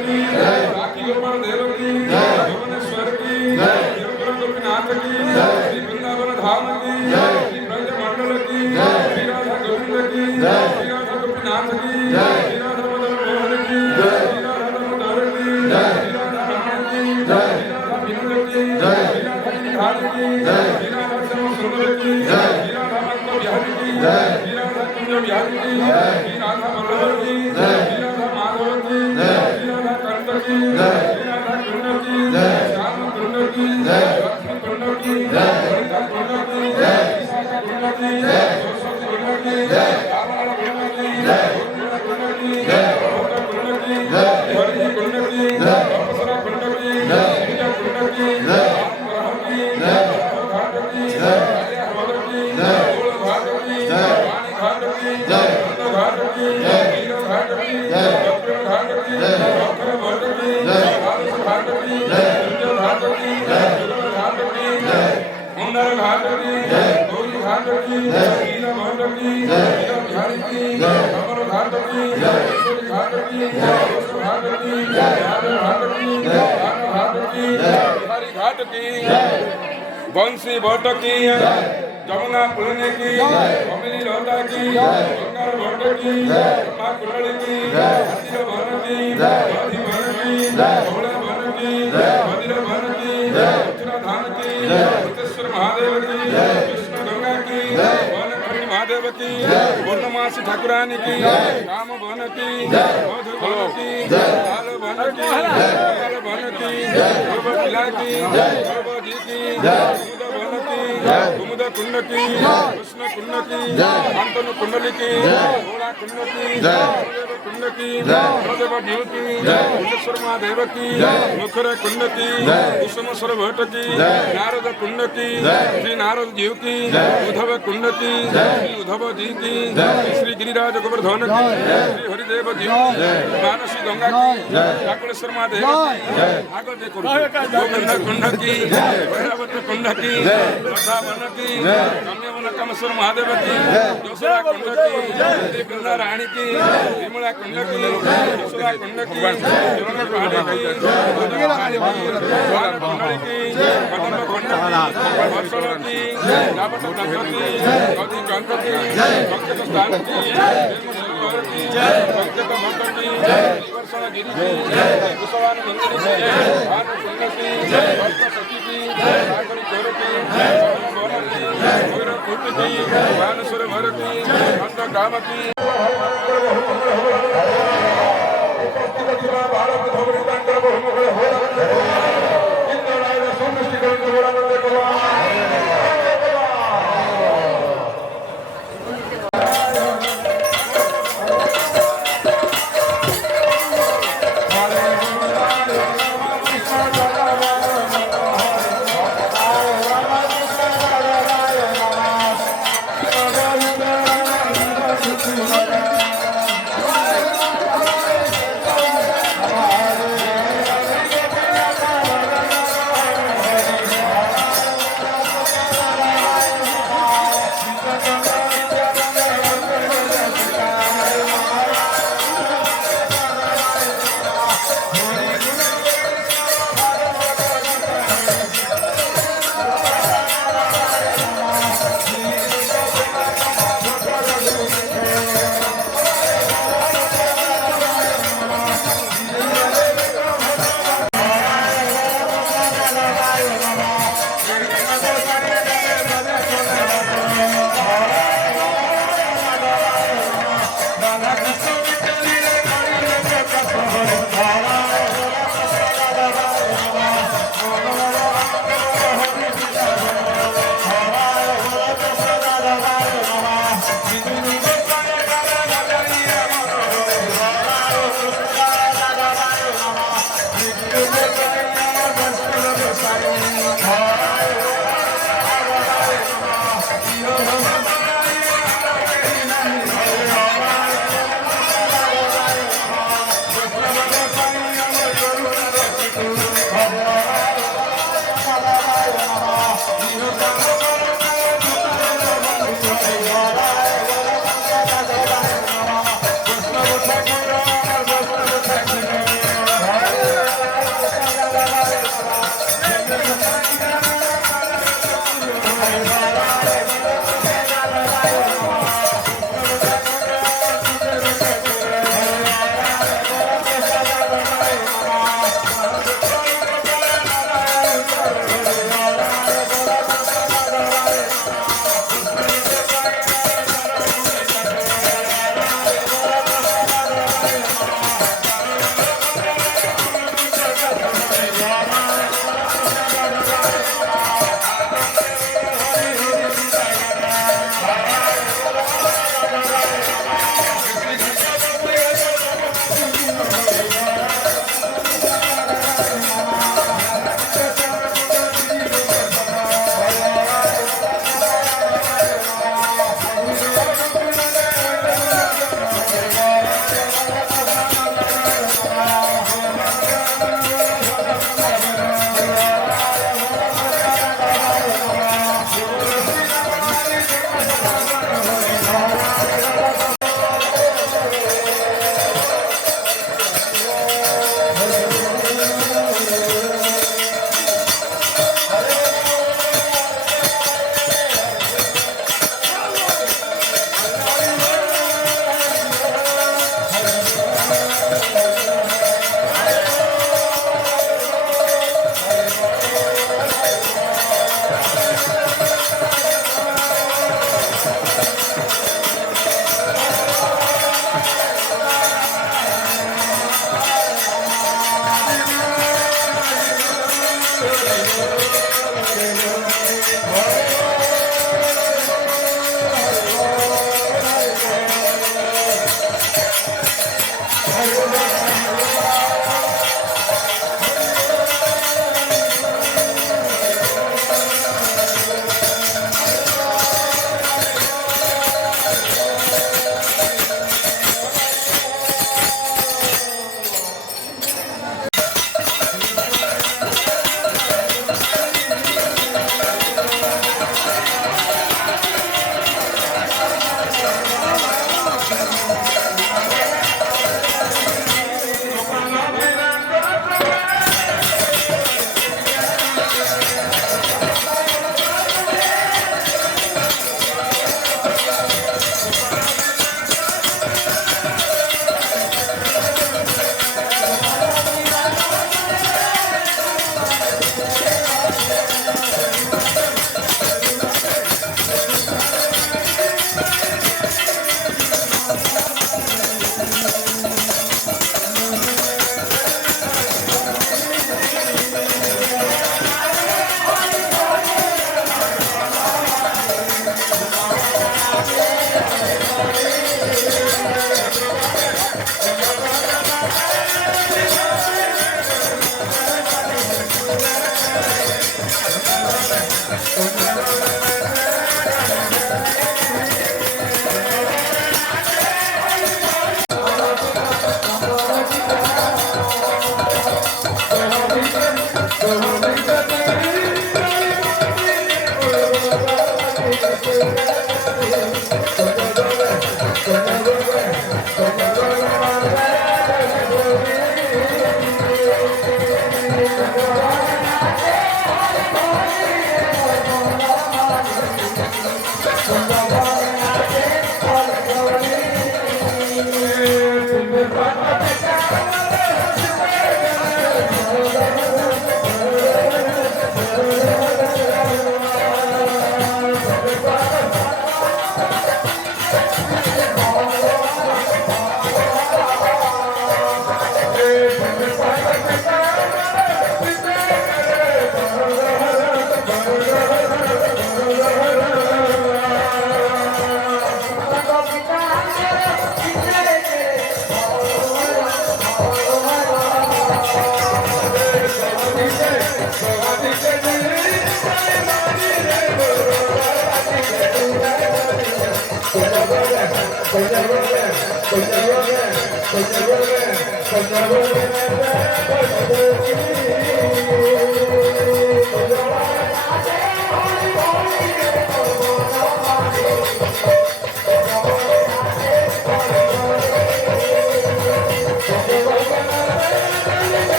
की राखी गोपाल देव की भुवनेश्वर की तिरुपति गोपीनाथ की श्री वृंदावन धाम की श्री ब्रज मंडल की श्री राधा गोविंद की श्री राधा गोपीनाथ की श्री राधा मदन मोहन की श्री राधा दामोदर की श्री राधा रमण की श्री राधा विनोद की श्री राधा गिरिधारी की श्री राधा श्याम सुंदर की श्री राधा मंद बिहारी की श्री राधा कुंज बिहारी की श्री राधा वल्लभ की श्री राधा माधव की श्री राधा कंठ की श्री राधा कुंड की श्याम कुंड की लक्ष्मी कुंड की ललिता कुंड की विशाखा कुंड की सरस्वती कुंड की रावण कुंड की गोविंद कुंड की भक्त कुंड की हरि कुंड की अप्सरा कुंड की विद्या कुंड की रामग्रह की घाट की हवल की मूल घाट की वाणी घाट की नंद घाट की नील घाट की दक्षिण घाट की अक्षर घाट की बालस घाट की कुंज घाट की जुगल घाट की मुंदर घाट की गौरी घाट की नील घाट की नील बिहारी की अमर घाट की ईश्वरी घाट की घोष घाट की याद घाट की गान घाट की बिहारी घाट की बंसी भट्ट की जमुना पुलने की कमिली लता की गंगार भट्ट की ब्रह्मा कुंडली की मंदिर वन की गांधी वन की भोले वन की मंदिर वन की उत्तराधान की मुक्तेश्वर महादेव की कृष्ण गंगा की वनखंड महादेव की पूर्णमासी ठाकुरानी की राम वन की मधु वन की लाल वन की लाल वन की पूर्व किला की पूर्व जी की कुमुद वन की कुमुद कुंड की कृष्ण कुंड की अंतनु कुंडली की भोला कुंड की देव कुंड की देव ड्यू की मुंडेश्वर महादेव की मुखर कुंड की कुसुमेश्वर भट्ट की नारद कुंड की श्री नारद जीव की उद्धव कुंड की श्री उद्धव जी की श्री गिरिराज गोवर्धन की श्री हरिदेव जी की मानसी गंगा की काकुलेश्वर महादेव की आगे देखो गोविंद कुंड की भैरवत कुंड की वन की काम्यवन कामेश्वर महादेव की जोसरा कुंड की श्री वृंदा रानी की विमला कुंड की जोसरा कुंड की जोरण पहाड़ी की कुंडली की कदम कुंड की वर्षण की रावण कुंड की गौरी गंग की भक्त स्थान की भक्त भक्त की वर्षण गिरी की कुशवान मंदिर की भान कुंड की भक्त सती की सागरी चोर की कुट की मानसुर भर की अंत काम की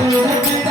Thank you.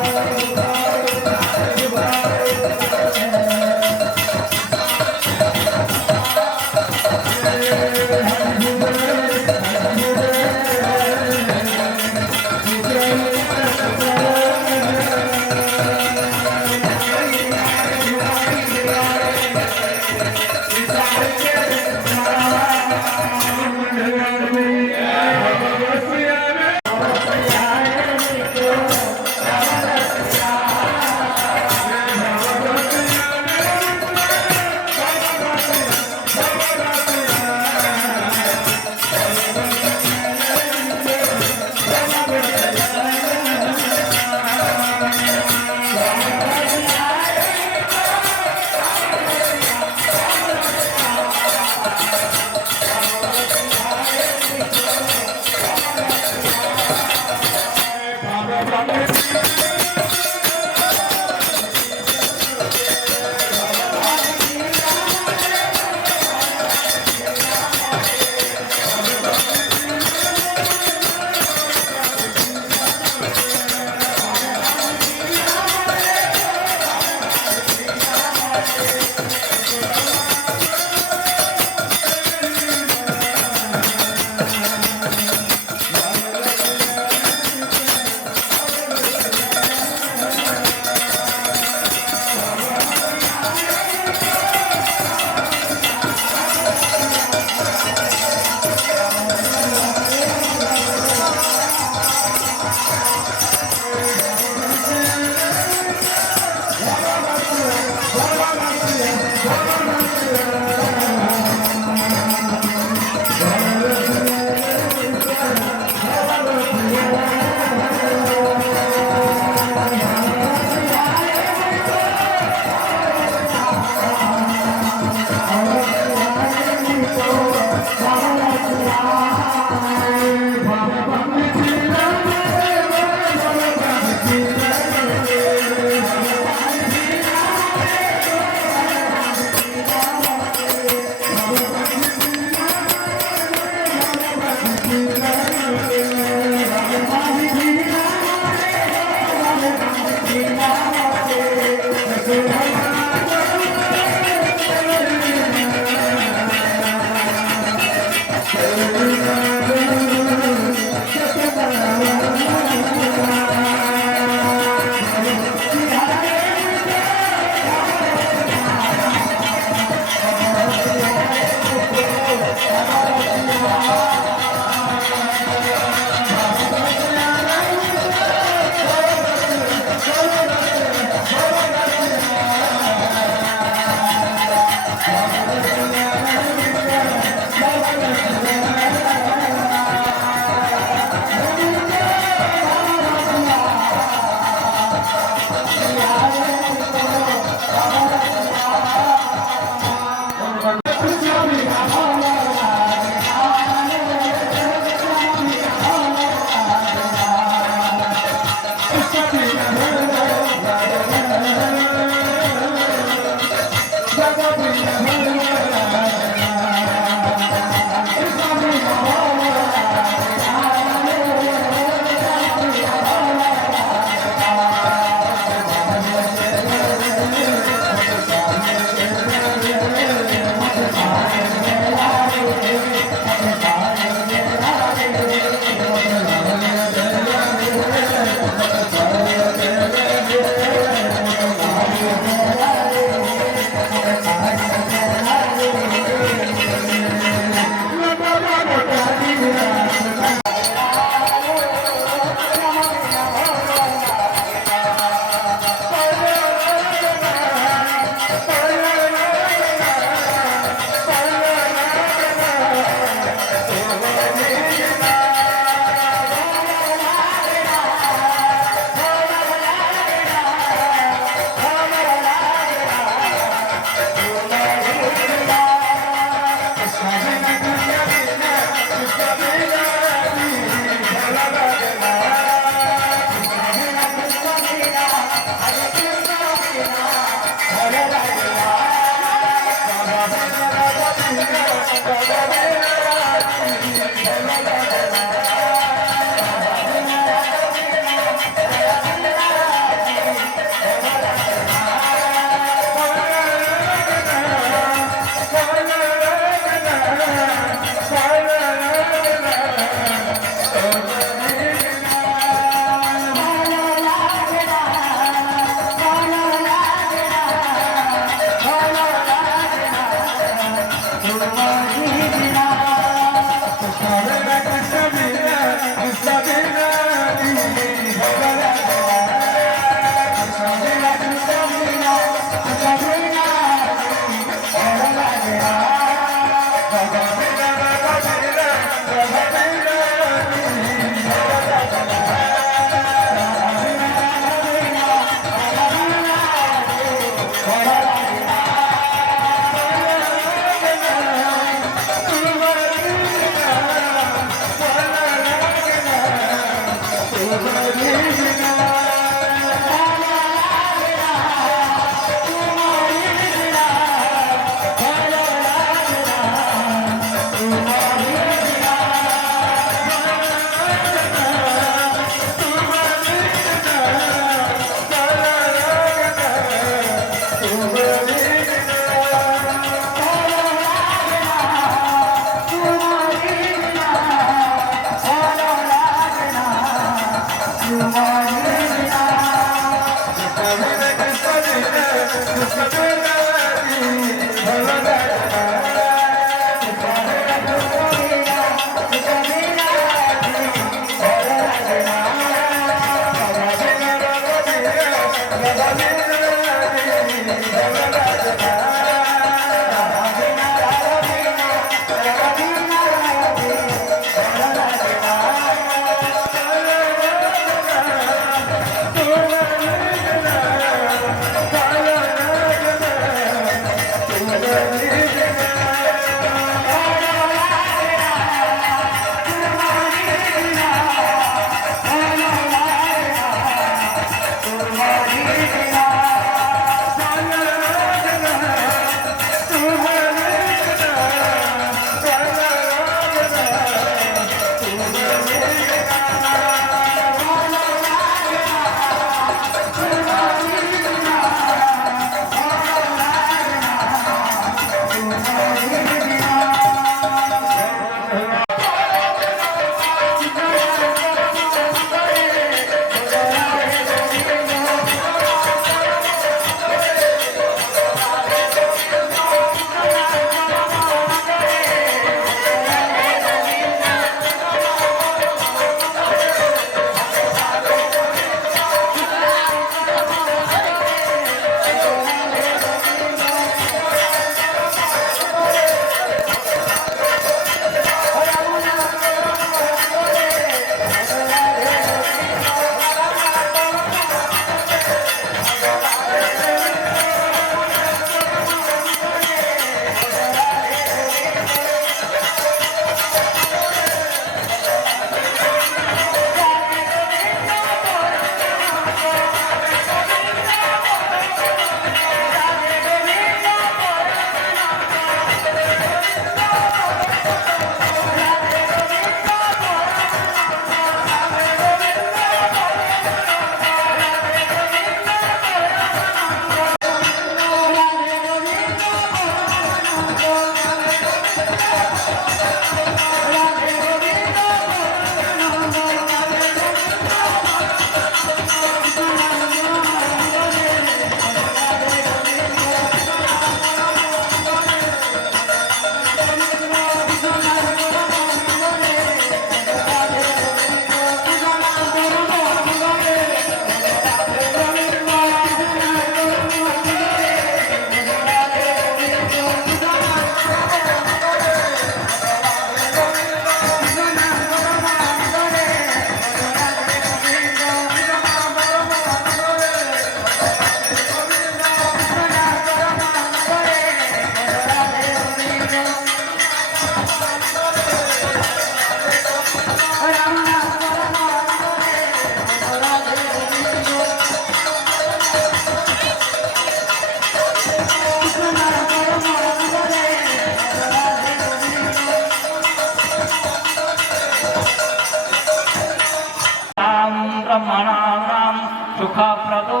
ब्रह्मणानां सुखप्रदो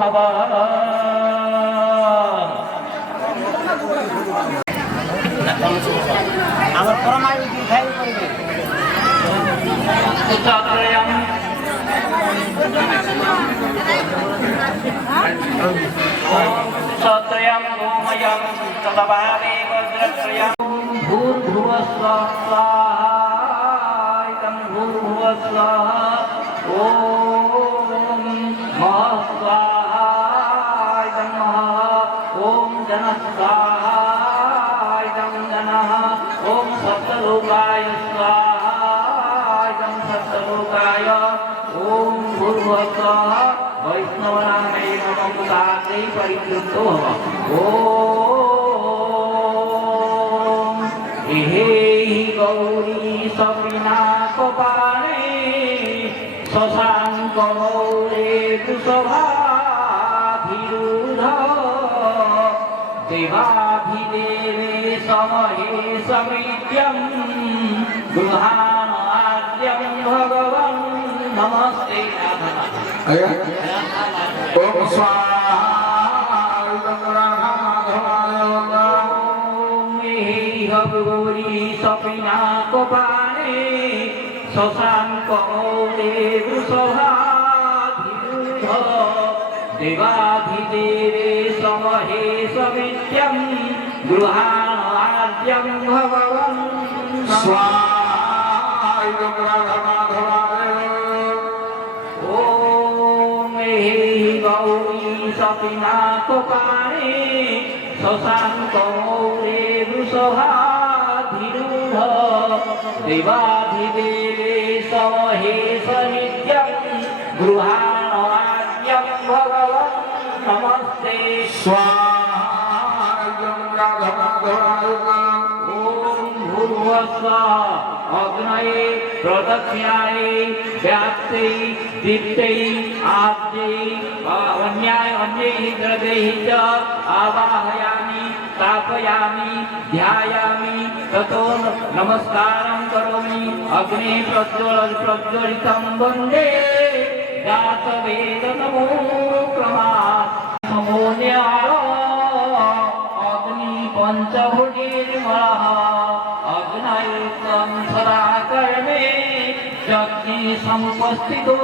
भव। আমার পরমায়ু দিখাই করবে সত্রয়ম সত্রয়ম গোময়ম তদভাবে বজ্রত্রয়ম ভূর্ভুবস্বঃ স্বাহা ইদং ভূর্ভুবস্বঃ ওম মহঃ স্বাহা ইদং মহঃ ওম জনঃ স্বাহা ইদং জনঃ ওম সপ্তলোকায় স্বাহা ইদং সপ্তলোকায় ওম ভূর্ভুবস্বঃ वैष्णवनामे नमः सात्रै परितृप्तो ओम हे गौरी सपिना कपाले শশাঙ্ক মৌরে কুশভাধিরূঢ় দেবাধিদেবে সমহে সমিত্যং গৃহাণ আদ্যং ভগবন নমস্তে। ওম স্বাহা গৌরী সপিনাকপাণে শশাঙ্ক মৌরে বৃষভাধিরূঢ় দেবাধিদেবে সমহে সমিত্যং গৃহাণ আদ্যং ভগবন ওম গৌরী সপিনাকপাণে শশাঙ্ক মৌরে বৃষভাধিরূঢ় দেবাধিদেবে সমহে সমিত্যং গৃহাণ আদ্যং ভগবন নমস্তে। ওম ভূর্ভুবস্সুঃ অগ্নয়ে প্রদক্ষিণায়ে ব্যাপ্তৈ দীপ্তৈ আদ্যৈ अन्यैः द्रव्यैः च आवाहयामि स्थापयामि ध्यायामि ततो नमस्कारं करोमि। अग्ने प्रज्वलितं वन्दे जातवेदनमो क्रमात् समोन्याय अग्नि पञ्चभुजिर्मलः अग्नयुक्तं सदा कर्मे यज्ञे समुपस्थितो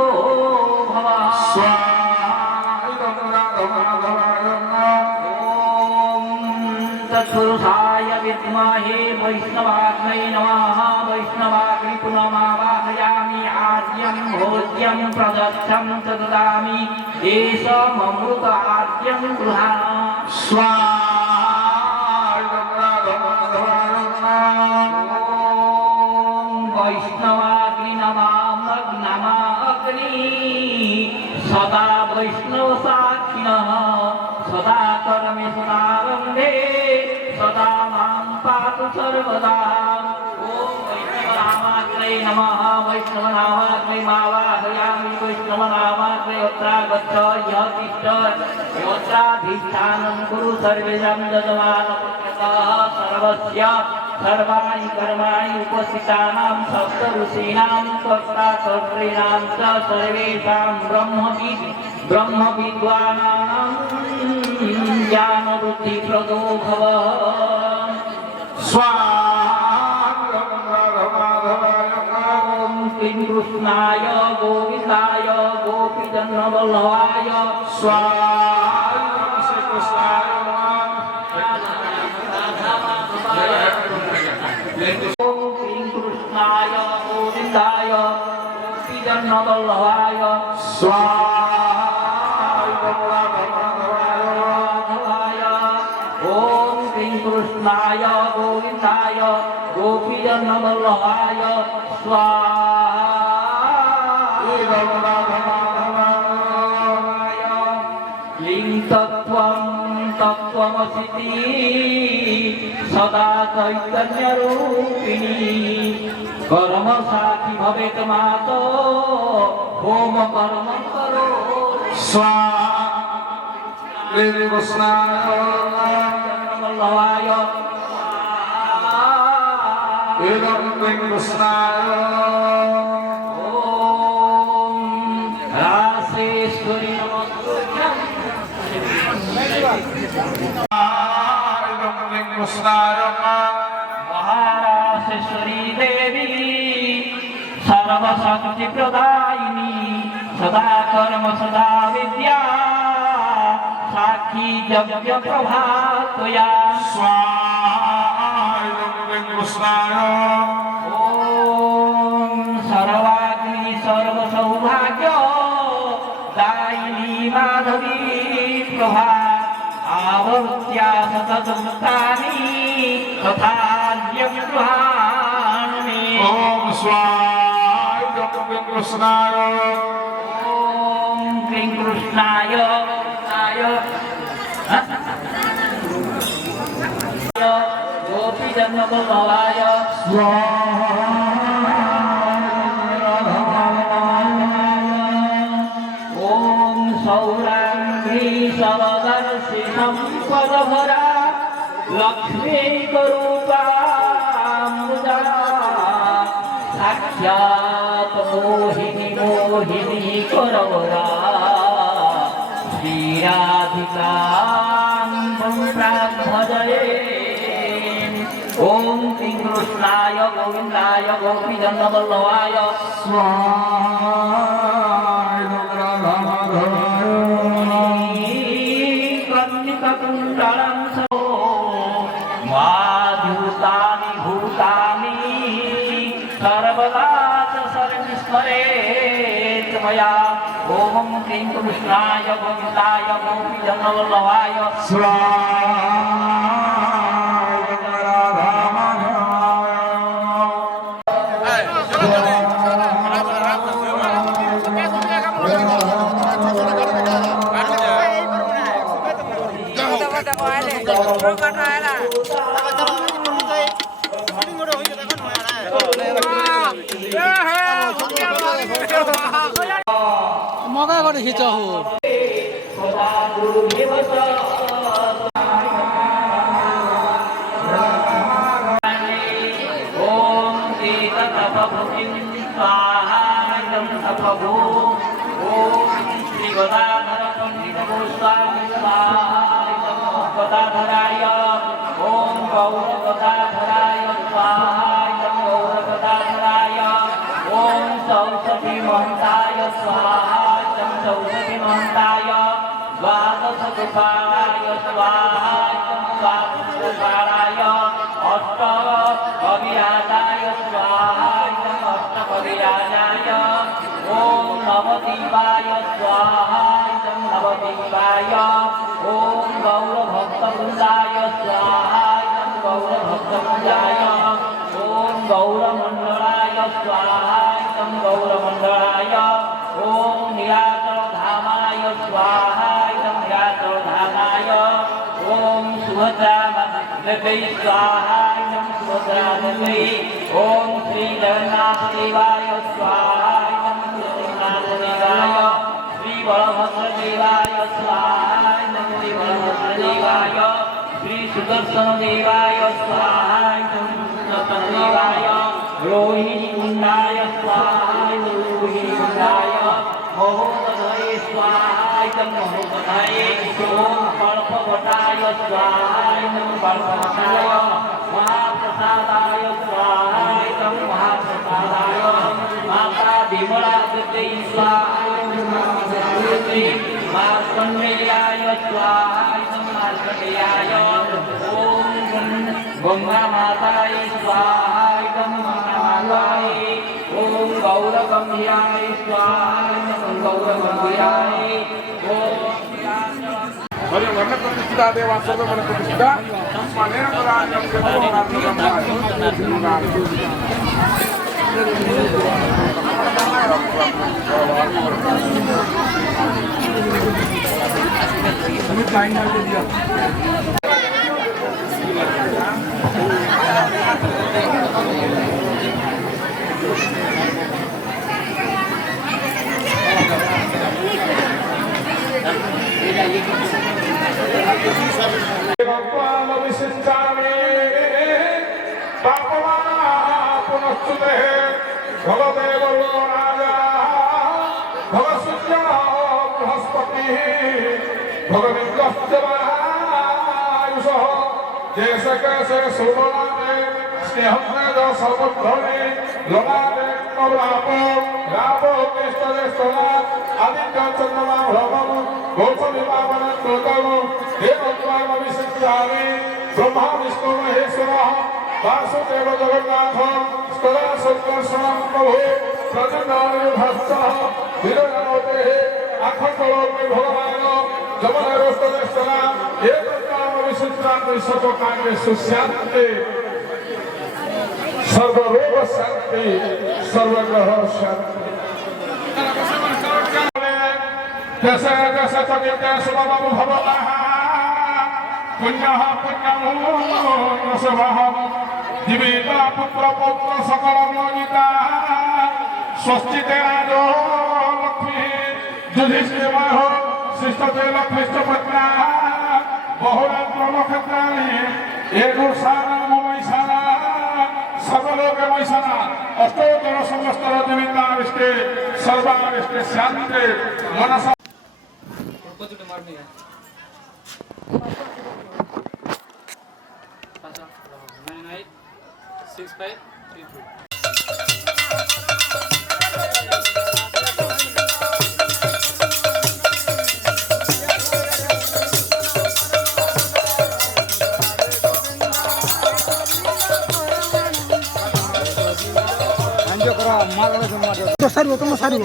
भवः। तत्पुरुषाय विद्महे वैष्णवाग्नै नमः। वैष्णवाग्नि पुनमावाहयामि आद्यं भोज्यं प्रदक्षं च ददामि एष ममृत आद्यं गृहाण वैष्णवाग्नि नमाग्नि सदा वैष्णव साक्षिणः सदा कर्मे सदारम्भे सदा मां पातु सर्वदा। ओम वैष्णवनामाग्ने नमः। वैष्णवनामाग्ने मावाहयामि वैष्णवनामाग्ने यत्रागच्छ यः तिष्ठ यत्राधिष्ठानं कुरु सर्वेषां यजमानः सर्वस्य सर्वाणि कर्माणि उपस्थितानां सप्तऋषीणां कर्ता कर्तॄणां च सर्वेषां ब्रह्मविद्वानां ज्ञानबुद्धिप्रदो भव। ॐ श्रीं कृष्णाय गोविन्दाय गोपीजनवल्लभाय कृष्णाय गोविन्दाय गोपीजनवल्लभाय ओम श्री कृष्णाय गोविन्दाय गोपीजनवल्लभाय लिंग तत्त्वं तत्त्वमसीति सदा चैतन्यरूपिणी कर्म साक्षी भवेत् मातो होम कर्म करो वल्लभाय ओम रासेश्वरी महारासेश्वरी देवी सर्वशक्ति प्रदायिनी सदा कर्म सदा विद्या साक्षी यज्ञ प्रभातया ओम सर्वाग्नि सर्व सौभाग्य दायिनी माधवी प्रभा आवर्त्या सततमुक्तानि तथा गृहाणि। ओम स्वाय कृष्णाय ओम क्लीं कृष्णाय गोपीजनवल्लभाय संपद भरा लक्ष्मी रूपा साक्षात मोहिनी मोहिनी करवरा श्रीराधिका भजये ओम श्री कृष्णाय गोविंदाय गोपीजनवल्लभाय कन्निककुण्डलं सो माधुतानि भूतानि सर्वदा सर्वस्मरेत् मया ओम श्री कृष्णाय गोविंदाय गोपीजनवल्लभाय मगा कर खिचा हो ओम श्री गदाधर पंडित गोस्वामी गदाधराय ओम गौर गदाधराय स्वाहा गौर गदाधराय ओम सरस्वती महंताय स्वाहा सरस्वती महंताय द्वादश गोपालाय स्वाहा द्वादश गोपालाय अष्ट कविराजाय स्वाहा अष्ट कविराजाय ओम नवदीपाय स्वाहा नवदीपाय ओम गौर भक्तवृंदाय स्वाहा गौर भक्तवृंदाय ओम गौरमंडलाय स्वाहा गौरमंडलाय ओम निराचल धामाय स्वाहा निराचल धामाय ओम सुभद्रा देवी स्वाहा सुभद्रा देवी ओम श्री जगन्नाथ देवाय स्वाहा जगन्नाथ देवाय श्री बलभद्र देवाय स्वाहा श्री बलभद्र देवाय श्री सुदर्शन देवाय स्वाहा सुदर्शन देवाय रोहिणी कुंडाय स्वाहा रोहिणी कुंडाय महोदधाय स्वाहा महोदधाय ओम कल्पवटाय स्वाहा कल्पवटाय महाप्रसादाय स्वाहा महाप्रसादाय माता विमला देवी स्वाहा मार्कण्डेयाय स्वाहा मार्कण्डेयाय ओम गंगा माताय स्वाहा गंगा माताय ओम गौरगंभीराय स्वाहा गौरगंभीराय ओम మరియు వర్ణ ప్రతిష్ఠిత దేవా సర్వమన ప్రతిష్ఠిత మనేన పరాజం जैसे कैसे सुमना में स्नेहम में जो सर्वध्वनि लोना में कवलापो रापो कृष्ण स्तोला आदित्य चंद्रमा भ्रमम गौतम विभावन गौतम देवत्वाम विशिष्टानि ब्रह्मा विष्णु महेश्वर वासुदेव जगन्नाथ स्तोला संकर्षणम प्रभु प्रजनानि भस्सः विरजनोते अखंडलो में भगवान जमन रोस्तने स्तोला एक विशुद्धांत सर्वकार्य सुशांति सर्वरोग शांति सर्वग्रह शांति जैसे जैसे चकित सुभम भवः पुण्यः पुण्यं नशवः जीविता पुत्र पौत्र सकल मोहिता स्वस्ति तेराजो लक्ष्मी युधिष्ठिरः शिष्टते लक्ष्मीष्टपत्न्या बहुरात्रमक्षत्राणि एकुशानं ममैशाना सर्वलोके मैशाना अष्टोत्तर समस्तर दिविन्दाविष्टे सर्वाविष्टे शान्ते मनसा তো সারিব তোমরা সারিব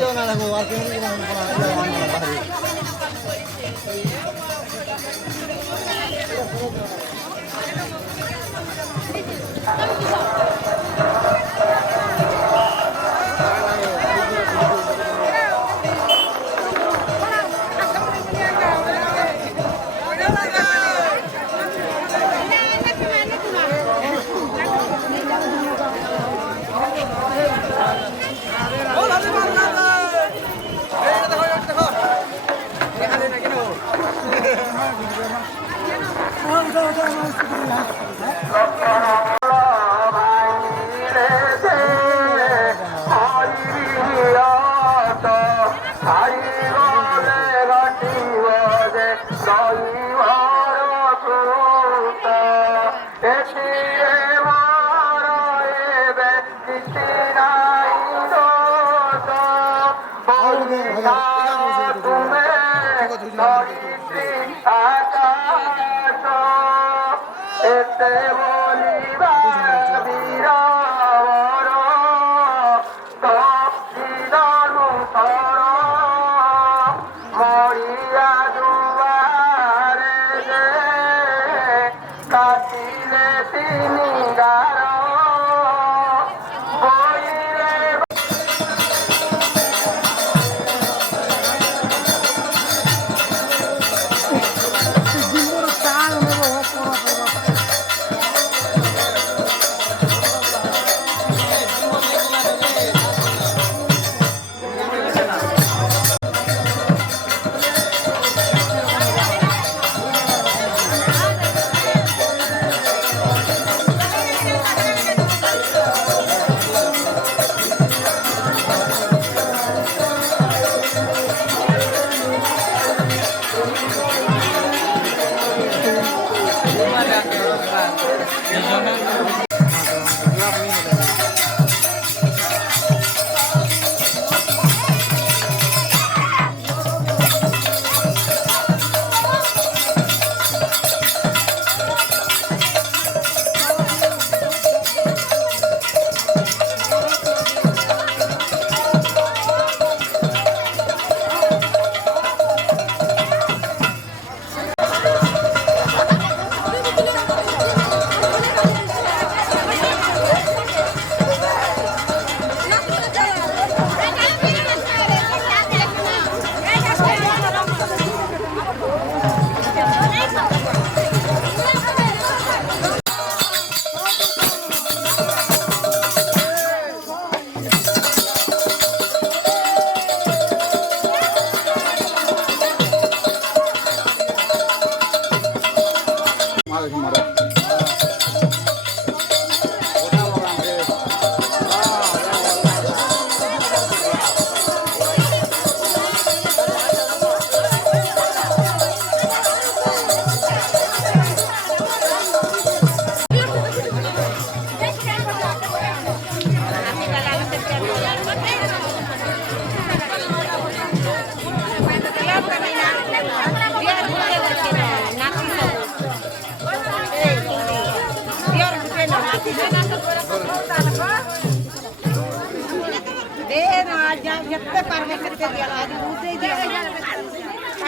যেতে পারবে খেতে দিয়ে আজ বুঝতেই দিয়ে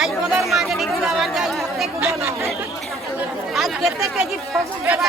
আজ বদল মাঝে নিগুলো আবার যাই মুক্তি গুলো না আজ যেতে কেজি ফসল দেওয়া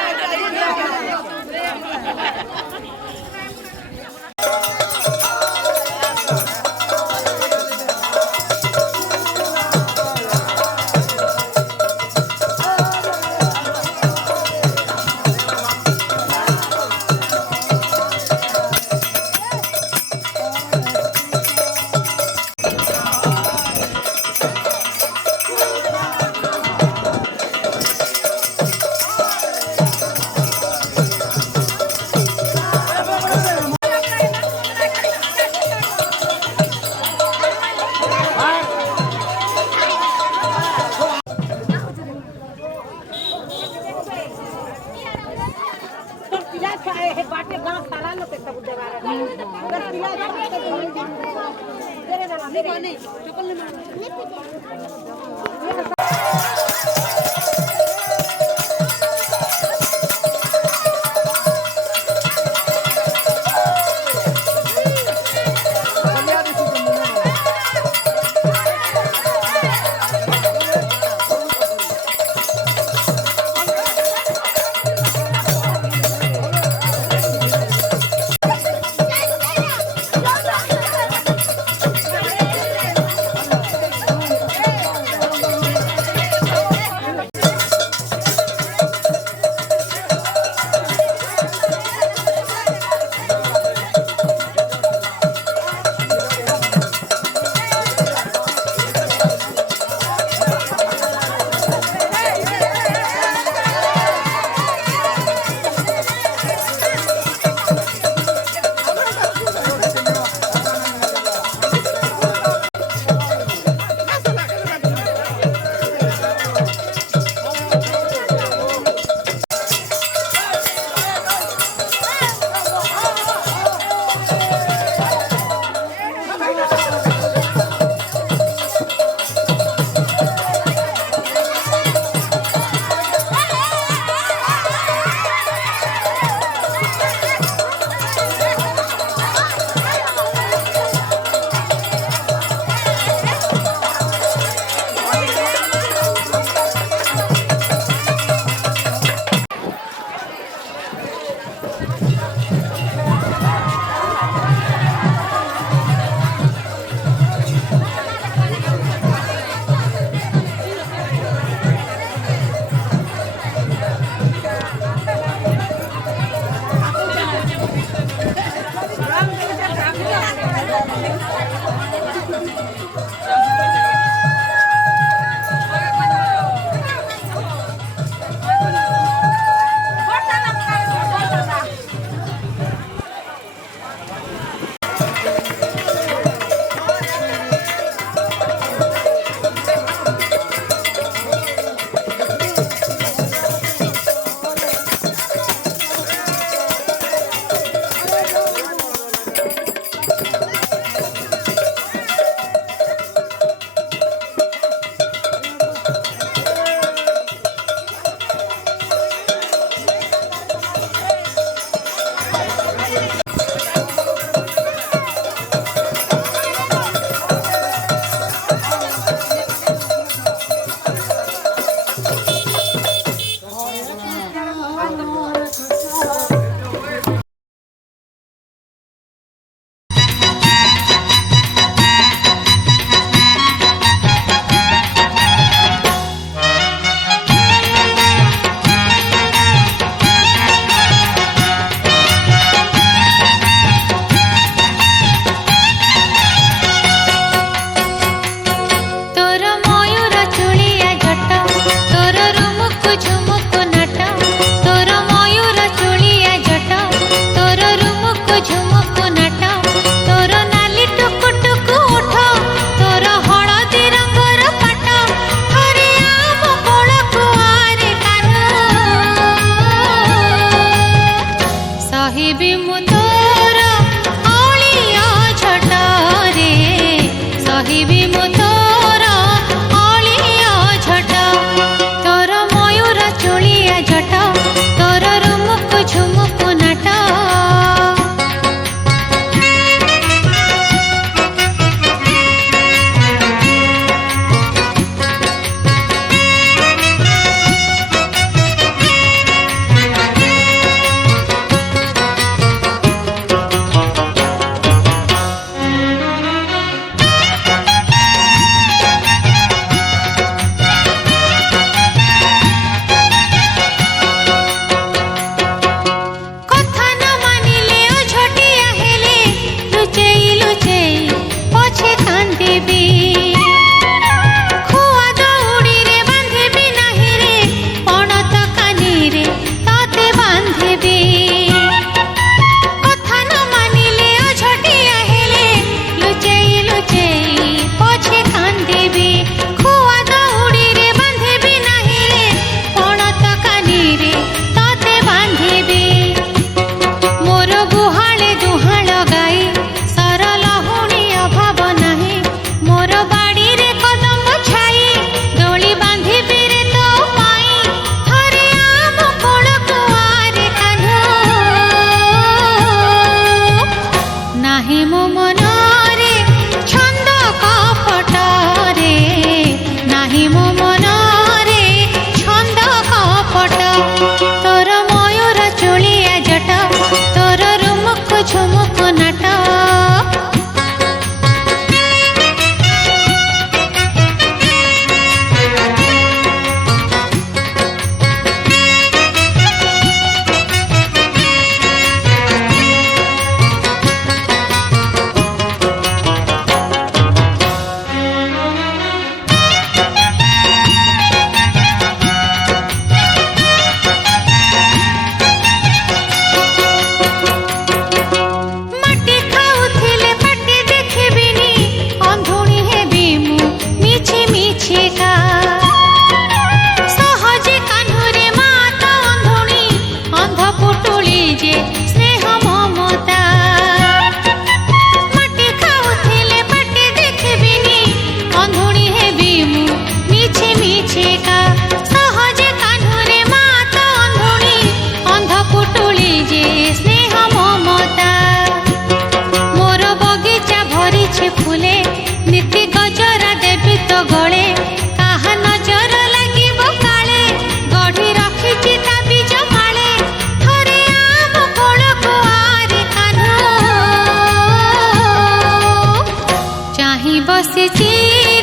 बसिची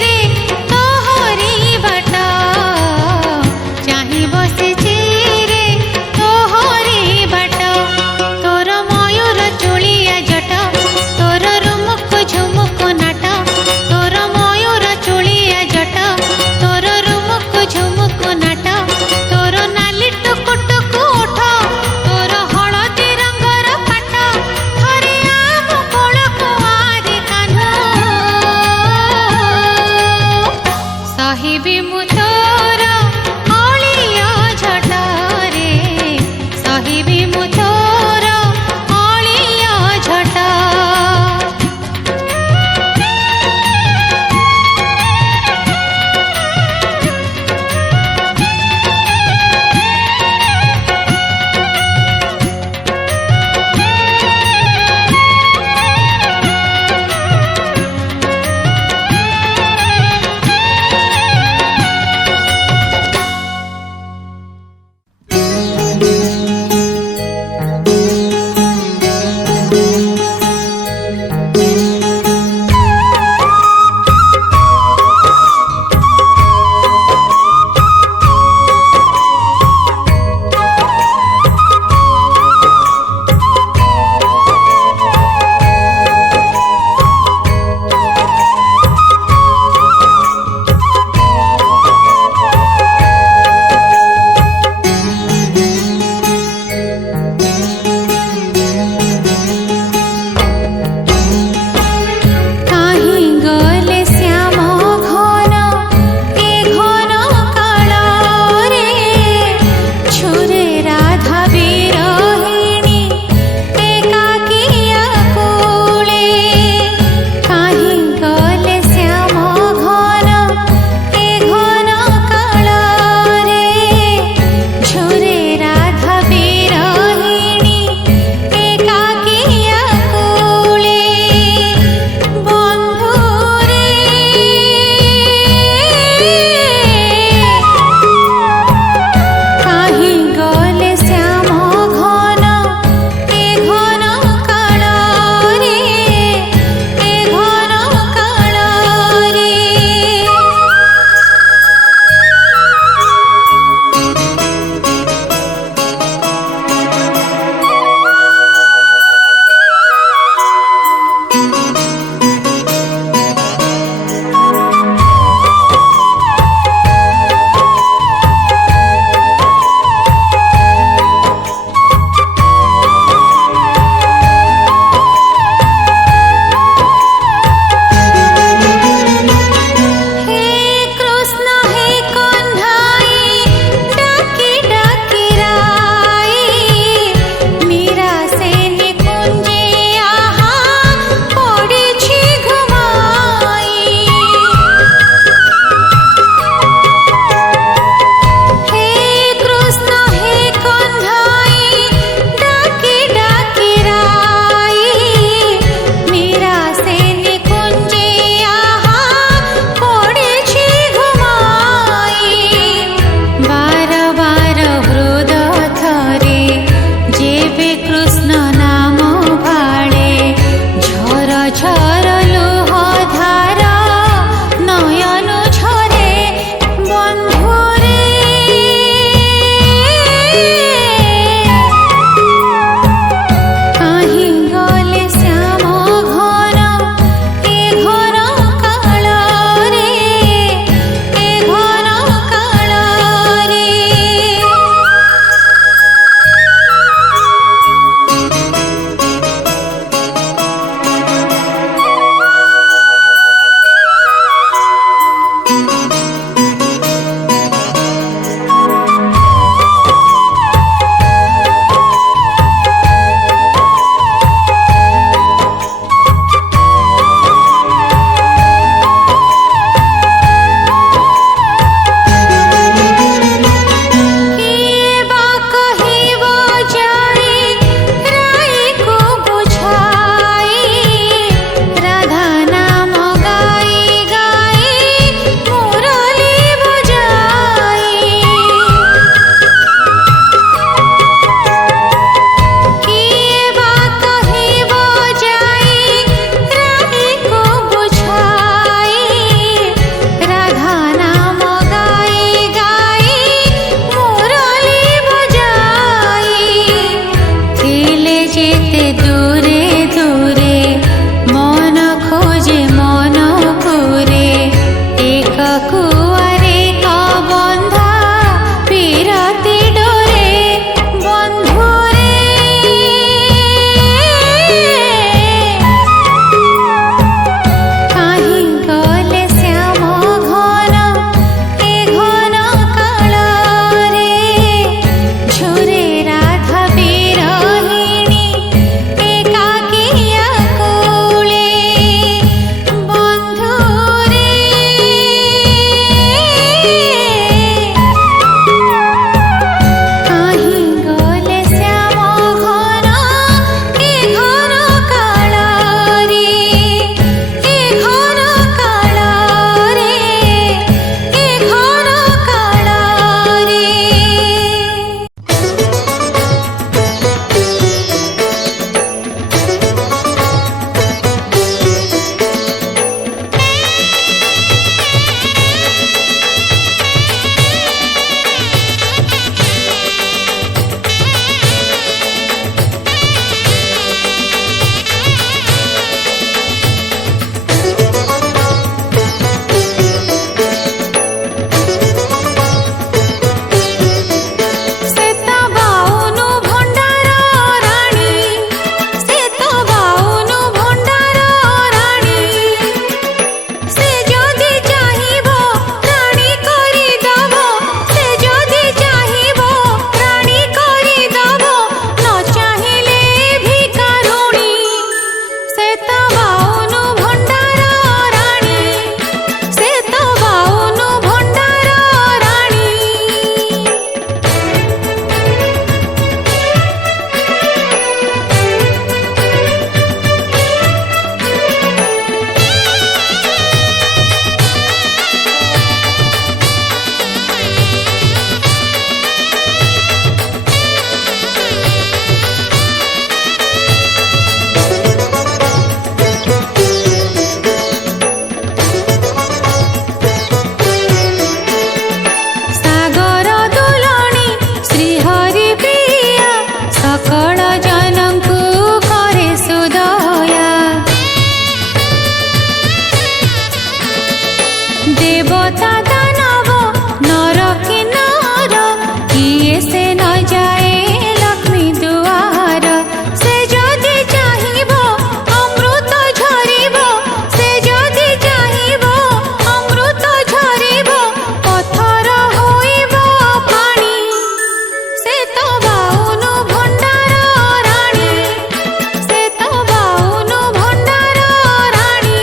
रे तोहरी बाट चाहि बसिची रे तोहरी बाट तोर मयूर चुलिया जट तोर रुमुक झुमुक नाट तोर मयूर चुलिया जट तोर रुमुक झुमुक नाट तोर नाली टुकुटुक ओठ तोर हलदी रंगर पाट थरे आम कोलको आरे कान्ह सहिबी मु तोर अलिया झटरे सहिबी मु तोर अलिया झट देवता दानव नर किन्नर किए से न जाए लक्ष्मी दुआर से जदि चाहिब अमृत झरिब से जदि चाहिब अमृत झरिब पथर होइब पानी से तो बाउनु भंडार रानी से तो बाउनु भंडार रानी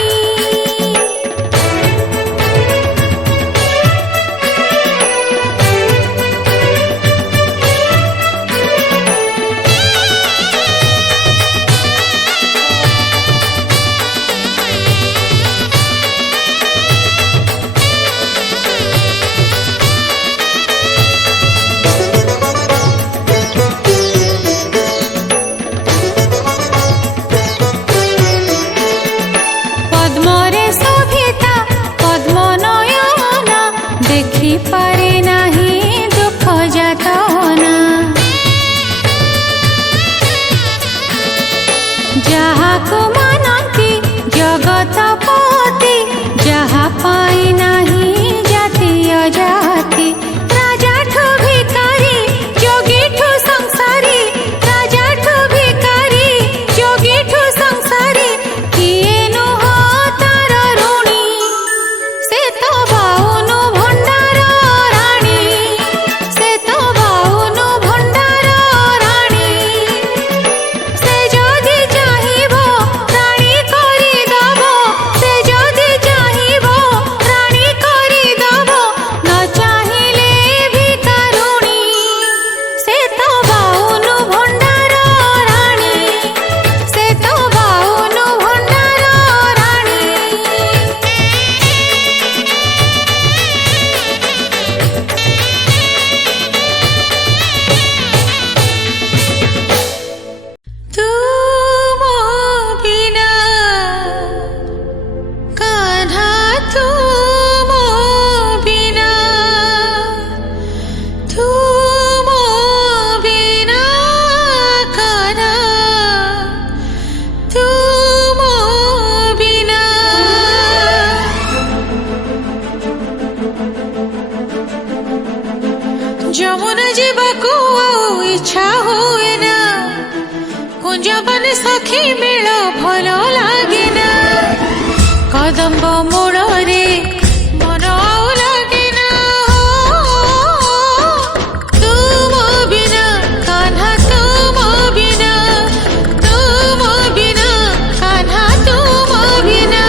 पद्मरे शोभिता पद्मनयना देखि पारे नाही दुख जातना जाहाको मानती जगतपति जहा पाई नाही जाति अजाति राजाठु भिकारी जोगीठु संसारी राजाठु भिकारी जोगीठु संसारी किए नुह तार ऋणी से तो बाउनु भंडार रानी से तो बाउनु भंडार रानी से जदि चाहिब रानी करि दब से जदि चाहिब रानी करि दब न चाहिले भिकारुणी से तो बाउनु भंडार रानी से तो बाउनु भंडार रानी तुम बिना कान्हा तुम बिना तुम बिना कान्हा तुम बिना যমুনা ଯିବାକୁ ଆଉ ଇଚ୍ଛା ହୁଏ ନା କୁଞ୍ଜବନ ସଖୀ ମେଳ ଭଲ ଲାଗେ ନା କଦମ୍ବ ମୂଳରେ ମନ ଆଉ ଲାଗେ ନା ତୁମ ବିନା କାହ୍ନା ତୁମ ବିନା କାହ୍ନା ତୁମ ବିନା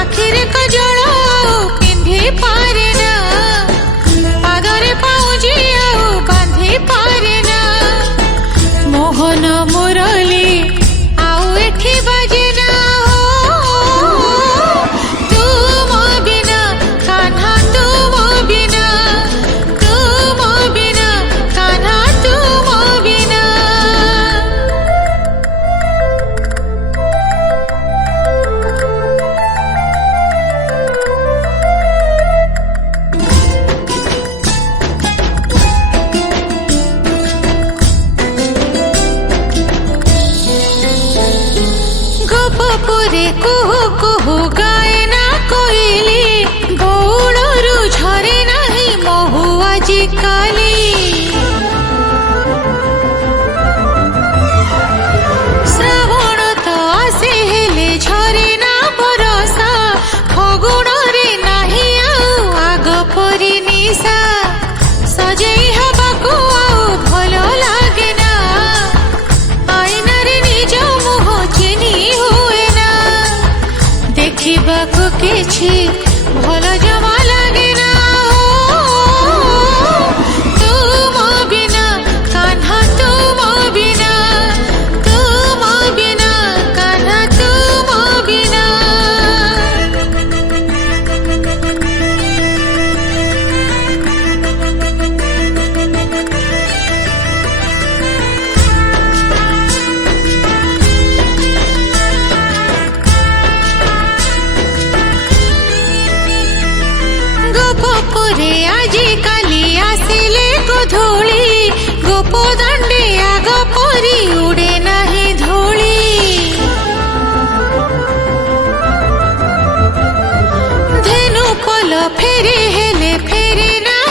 ଆଖିରେ କଜଳ ଆଉ ପିନ୍ଧି ପାରେ ନା ପାଦରେ ପାଉଁଜି ଆଉ ବାନ୍ଧି ପାରେ ନା ମୋହନ ମୁରଲି ଆଉ ଏଠି ବାଜେ ନା ତୁମ ବିନା କାହ୍ନା ତୁମ ବିନା କାହ୍ନା ତୁମ ବିନା ଗୋପପୁରେ କୁହୁ କୁହୁ ଗାଏ ନା କୋଇଲି ବଉଳରୁ ଝରେ ନାହିଁ ମହୁ ଆଜିକାଲି ଶ୍ରାବଣ ତ ଆସେ ହେଲେ ଝରେ ନା ବରଷା ଫଗୁଣରେ ନାହିଁ ଆଉ ଆଗ ପରି ନିଶା ସଜେଇ ହେବାକୁ ଆଉ ଭଲ ଲାଗେ ନା ଆଇନାରେ ନିଜ ମୁହଁ ଚିହ୍ନି ହୁଏ ନା ଦେଖିବାକୁ କିଛି ଭଲ ଜମା ଲାଗେ ନା ତୁମ ବିନା କାହ୍ନା ତୁମ ବିନା କାହ୍ନା ତୁମ ବିନା ଗୋପପୁରେ ଆଜିକାଲି ଆସିଲେ ଗୋଧୂଳି ଗୋପ ଦାଣ୍ଡେ ଆଗ ପରି ଉଡ଼େ ନାହିଁ ଧୂଳି ଧେନୁ ପଲ ফেরি হেলে ফেরি না